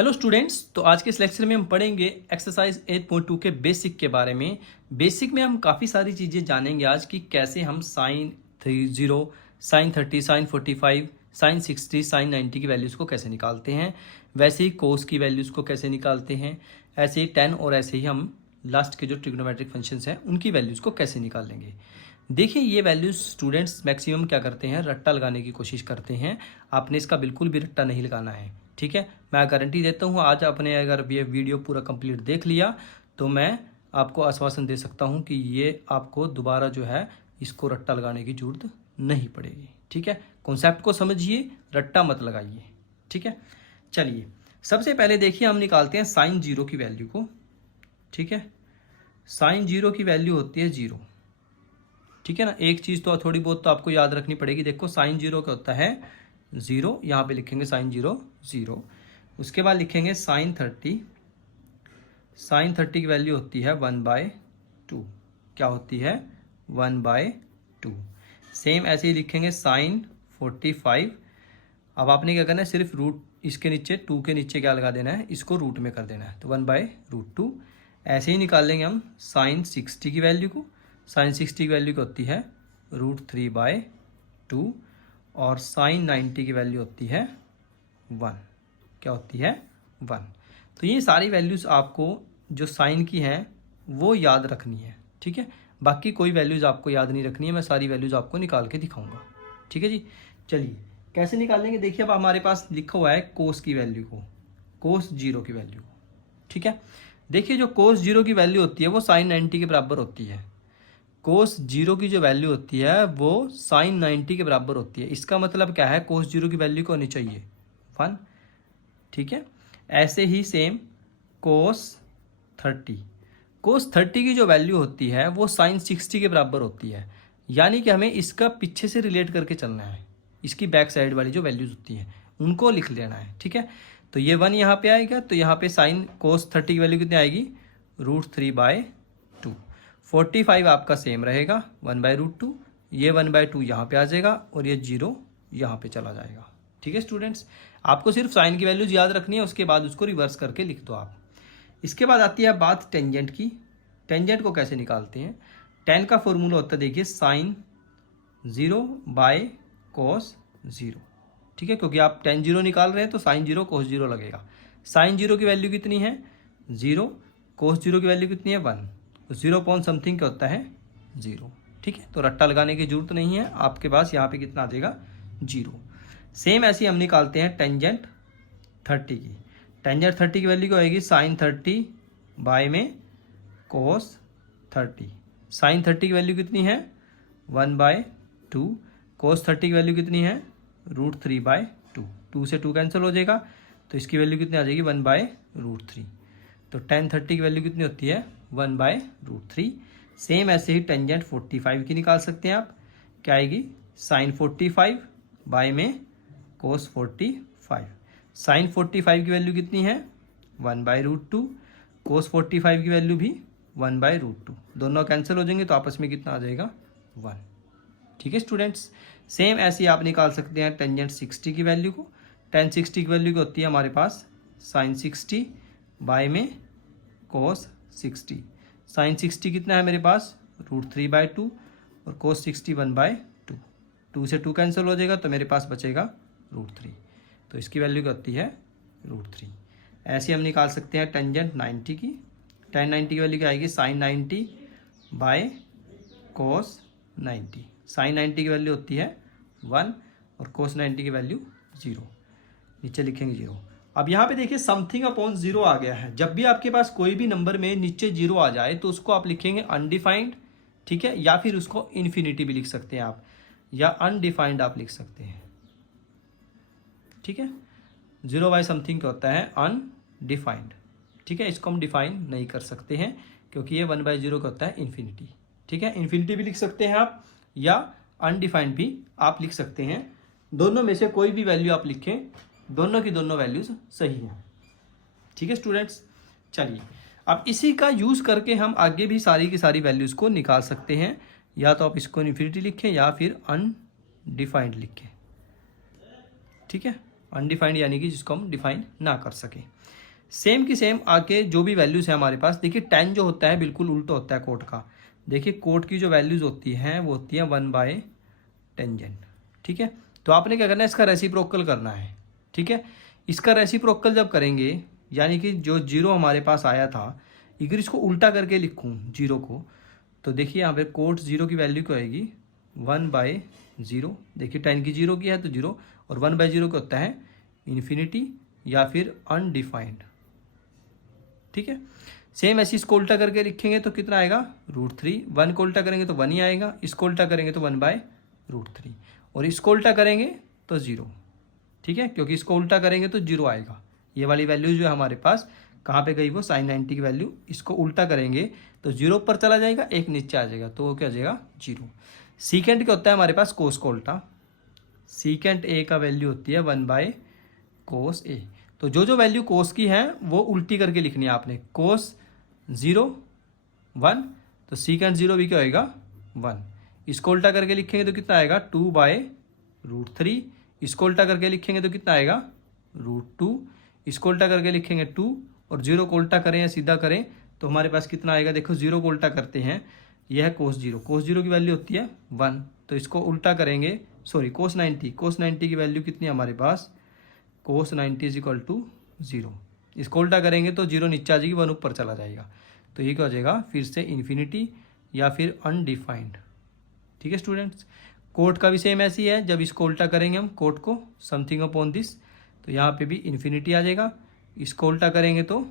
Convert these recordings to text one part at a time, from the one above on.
Hello students, तो आज के इस लेक्चर में हम पढ़ेंगे एक्सरसाइज 8.2 के बेसिक के बारे में। बेसिक में हम काफ़ी सारी चीज़ें जानेंगे आज कि कैसे हम sine 30, sine 30, sine 45, sine 60, sine 90 की वैल्यूज़ को कैसे निकालते हैं। वैसे ही कोस की वैल्यूज़ को कैसे निकालते हैं, ऐसे ही टेन और ऐसे ही हम लास्ट के जो ट्रिग्नोमेट्रिक फंक्शंस हैं उनकी वैल्यूज़ को कैसे निकालेंगे। देखिए, ये वैल्यूज़ स्टूडेंट्स मैक्सिमम क्या करते हैं, रट्टा लगाने की कोशिश करते हैं। आपने इसका बिल्कुल भी रट्टा नहीं लगाना है, ठीक है। मैं गारंटी देता हूँ, आज आपने अगर ये वीडियो पूरा कंप्लीट देख लिया तो मैं आपको आश्वासन दे सकता हूँ कि ये आपको दोबारा जो है इसको रट्टा लगाने की जरूरत नहीं पड़ेगी, ठीक है। कॉन्सेप्ट को समझिए, रट्टा मत लगाइए, ठीक है। चलिए, सबसे पहले देखिए हम निकालते हैं साइन जीरो की वैल्यू को, ठीक है। साइन जीरो की वैल्यू होती है जीरो, ठीक है ना। एक चीज़ तो थोड़ी बहुत तो आपको याद रखनी पड़ेगी। देखो, साइन जीरो का होता है ज़ीरो, यहाँ पे लिखेंगे साइन जीरो ज़ीरो। उसके बाद लिखेंगे साइन 30। साइन 30 की वैल्यू होती है 1/2। क्या होती है? 1/2। सेम ऐसे ही लिखेंगे साइन 45। अब आपने क्या करना है, सिर्फ रूट इसके नीचे 2 के नीचे क्या लगा देना है, इसको रूट में कर देना है, तो 1/√2। ऐसे ही निकाल लेंगे हम साइन 60 की वैल्यू को। साइन 60 की वैल्यू क्या होती है? √3/2। और साइन 90 की वैल्यू होती है 1। क्या होती है? 1। तो ये सारी वैल्यूज़ आपको जो साइन की हैं वो याद रखनी है, ठीक है। बाकी कोई वैल्यूज़ आपको याद नहीं रखनी है, मैं सारी वैल्यूज़ आपको निकाल के दिखाऊंगा, ठीक है जी। चलिए, कैसे निकालेंगे, देखिए अब हमारे पास लिखा हुआ है कोस की वैल्यू को, कोस जीरो की वैल्यू को, ठीक है। देखिए, जो कोस जीरो की वैल्यू होती है वो साइन 90 के बराबर होती है। कोस जीरो की जो वैल्यू होती है वो साइन 90 के बराबर होती है। इसका मतलब क्या है, कोस जीरो की वैल्यू को होनी चाहिए 1, ठीक है। ऐसे ही सेम कोस 30। कोस 30 की जो वैल्यू होती है वो साइन 60 के बराबर होती है। यानी कि हमें इसका पीछे से रिलेट करके चलना है, इसकी बैक साइड वाली जो वैल्यूज होती हैं उनको लिख लेना है, ठीक है। तो ये 1 यहाँ पे आएगा, तो यहाँ पे साइन कोस 30 की वैल्यू कितनी आएगी? √3/2। 45 आपका सेम रहेगा 1/√2। ये 1/2 यहाँ पे आ जाएगा और ये 0 यहाँ पे चला जाएगा, ठीक है स्टूडेंट्स। आपको सिर्फ साइन की वैल्यूज याद रखनी है, उसके बाद उसको रिवर्स करके लिख दो आप। इसके बाद आती है बात टेंजेंट की। टेंजेंट को कैसे निकालते हैं? टेन का फॉर्मूला होता है, देखिए, साइन 0/कोस 0, ठीक है। क्योंकि आप टेन 0 निकाल रहे हैं तो साइन 0 कोस 0 लगेगा। साइन 0 की वैल्यू कितनी है? 0। कोस 0 की वैल्यू कितनी है? 1। तो 0 पॉइंट समथिंग क्या होता है? 0, ठीक है। तो रट्टा लगाने की जरूरत नहीं है, आपके पास यहाँ पे कितना आ जाएगा? 0। सेम ऐसे हम निकालते हैं टेंजेंट 30 की। टेंजेंट 30 की वैल्यू क्या होगी? साइन 30 बाय में कोस 30। साइन 30 की वैल्यू कितनी है? 1/2। कोस 30 की वैल्यू कितनी है? √3/2। 2 से 2 कैंसिल हो जाएगा, तो इसकी वैल्यू कितनी आ जाएगी? 1/√3। तो टेन 30 की वैल्यू कितनी होती है? 1/√3। सेम ऐसे ही टेंजेंट 45 की निकाल सकते हैं आप। क्या आएगी? साइन 45 बाय में कोस 45। साइन 45 की वैल्यू कितनी है? 1/√2। कोस 45 की वैल्यू भी 1/√2। दोनों कैंसिल हो जाएंगे तो आपस में कितना आ जाएगा? 1, ठीक है स्टूडेंट्स। सेम ऐसे ही आप निकाल सकते हैं टेंजेंट 60 की वैल्यू को। टेन 60 की वैल्यू की होती है हमारे पास साइन 60 बाय में कोस 60। साइन 60 कितना है मेरे पास? √3/2 और कोस 60 1/2। 2 से 2 कैंसिल हो जाएगा तो मेरे पास बचेगा √3। तो इसकी वैल्यू क्या होती है? √3। ऐसे हम निकाल सकते हैं टेंजेंट 90 की। टेन 90 की वैल्यू क्या आएगी? Sign 90 by cos 90। साइन 90 की वैल्यू होती है 1 और कोस 90 की वैल्यू 0। नीचे लिखेंगे 0। अब यहाँ पे देखिए समथिंग अपॉन 0 आ गया है। जब भी आपके पास कोई भी नंबर में नीचे 0 आ जाए तो उसको आप लिखेंगे अनडिफाइंड, ठीक है। या फिर उसको इन्फिनिटी भी लिख सकते हैं आप, या अनडिफाइंड आप लिख सकते हैं, ठीक है। 0 बाय समथिंग क्या होता है? अनडिफाइंड, ठीक है। इसको हम डिफाइन नहीं कर सकते हैं क्योंकि ये 1/0 का होता है इन्फिनिटी, ठीक है। इन्फिनिटी भी लिख सकते हैं आप या अनडिफाइंड भी आप लिख सकते हैं। दोनों में से कोई भी वैल्यू आप लिखें, दोनों की दोनों वैल्यूज सही हैं, ठीक है स्टूडेंट्स। चलिए, अब इसी का यूज़ करके हम आगे भी सारी की सारी वैल्यूज़ को निकाल सकते हैं। या तो आप इसको इन्फिनिटी लिखें या फिर अनडिफाइंड लिखें, ठीक है। अनडिफाइंड यानी कि जिसको हम डिफाइन ना कर सकें। सेम की सेम आके जो भी वैल्यूज है हमारे पास, देखिए tan जो होता है बिल्कुल उल्टा होता है कोट का। देखिए कोट की जो वैल्यूज होती हैं वो होती है 1/tan। ठीक है, तो आपने क्या करना है, इसका रेसिप्रोकल करना है। ठीक है, इसका रेसिप्रोकल जब करेंगे यानी कि जो जीरो हमारे पास आया था, अगर इसको उल्टा करके लिखूँ जीरो को, तो देखिए यहाँ पे कोट जीरो की वैल्यू क्या आएगी 1/0। देखिए tan की जीरो की है तो जीरो, और 1/0 क्या होता है इन्फिनिटी या फिर अनडिफाइंड। ठीक है, सेम ऐसे इसको उल्टा करके लिखेंगे तो कितना आएगा √3। 1 को उल्टा करेंगे तो 1 ही आएगा, इसको उल्टा करेंगे तो 1/√3, और इसको उल्टा करेंगे तो 0। ठीक है, क्योंकि इसको उल्टा करेंगे तो 0 आएगा। ये वाली वैल्यू जो है हमारे पास कहाँ पे गई, वो sin 90 की वैल्यू, इसको उल्टा करेंगे तो 0 पर चला जाएगा, एक नीचे आ जाएगा, तो वो क्या आ जाएगा 0। सीकेंट क्या होता है हमारे पास कोस को उल्टा, सीकेंट ए का वैल्यू होती है 1/cos A। तो जो जो वैल्यू कोस की है वो उल्टी करके लिखनी है आपने। कोस 0 1, तो सीकेंट 0 भी क्या होएगा 1। इसको उल्टा करके लिखेंगे तो कितना आएगा 2/√3। इसको उल्टा करके लिखेंगे तो कितना आएगा √2। इसको उल्टा करके लिखेंगे 2, और 0 को उल्टा करें या सीधा करें तो हमारे पास कितना आएगा, देखो 0 को उल्टा करते हैं, यह है कोस 0। कोस 0 की वैल्यू होती है 1, तो इसको उल्टा करेंगे, सॉरी कोस 90 की वैल्यू कितनी है हमारे पास, कोस 90 = 0। इसको उल्टा करेंगे तो 0 नीचे आ जाएगी, 1 ऊपर चला जाएगा, तो ये क्या हो जाएगा फिर से इन्फिनिटी या फिर अनडिफाइंड। ठीक है स्टूडेंट्स, कोट का भी सेम ऐसी है, जब इसको उल्टा करेंगे हम कोट को समथिंग अपॉन दिस, तो यहाँ पे भी इन्फिनिटी आ जाएगा। इसको उल्टा करेंगे तो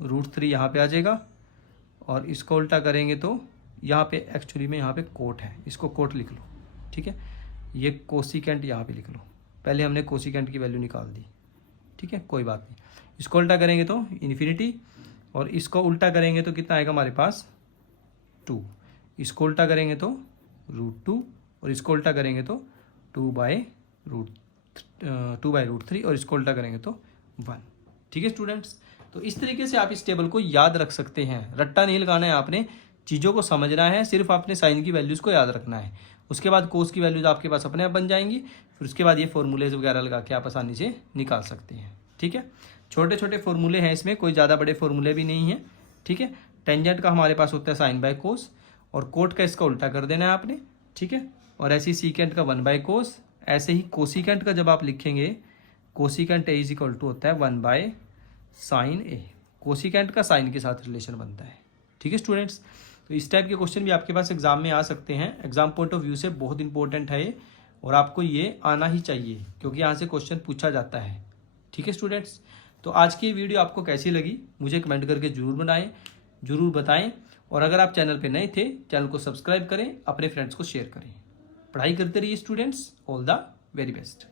√3 यहाँ पे आ जाएगा, और इसको उल्टा करेंगे तो यहाँ पे एक्चुअली में यहाँ पे कोट है, इसको कोट लिख लो। ठीक है, ये कोसिकेंट यहाँ पे लिख लो, पहले हमने कोसिकेंट की वैल्यू निकाल दी। ठीक है, कोई बात नहीं। इसको उल्टा करेंगे तो इन्फिनिटी, और इसको उल्टा करेंगे तो कितना आएगा हमारे पास 2। इसको उल्टा करेंगे तो √2, और इसको उल्टा करेंगे तो 2/√3, और इसको उल्टा करेंगे तो 1। ठीक है स्टूडेंट्स, तो इस तरीके से आप इस टेबल को याद रख सकते हैं। रट्टा नहीं लगाना है आपने, चीज़ों को समझना है, सिर्फ आपने साइन की वैल्यूज़ को याद रखना है। उसके बाद कोस की वैल्यूज़ आपके पास अपने आप बन जाएंगी, फिर उसके बाद ये फॉर्मूलेज वगैरह लगा के आप आसानी से निकाल सकते हैं। ठीक है, छोटे छोटे फॉर्मूले हैं इसमें, कोई ज़्यादा बड़े फॉर्मूले भी नहीं हैं। ठीक है, टेंजेंट का हमारे पास होता है sin/cos, और कोट का इसका उल्टा कर देना है आपने। ठीक है, और ऐसे ही सीकेंट का 1/cos, ऐसे ही कोसिकेंट का जब आप लिखेंगे, कोसिकेंट A = होता है 1/sin A। कोसिकेंट का साइन के साथ रिलेशन बनता है। ठीक है स्टूडेंट्स, तो इस टाइप के क्वेश्चन भी आपके पास एग्जाम में आ सकते हैं। एग्जाम पॉइंट ऑफ व्यू से बहुत इंपॉर्टेंट है ये, और आपको ये आना ही चाहिए, क्योंकि यहाँ से क्वेश्चन पूछा जाता है। ठीक है स्टूडेंट्स, तो आज की वीडियो आपको कैसी लगी मुझे कमेंट करके जरूर बताएं, और अगर आप चैनल पे नए थे, चैनल को सब्सक्राइब करें, अपने फ्रेंड्स को शेयर करें। पढ़ाई करते रहिए students, all the very best.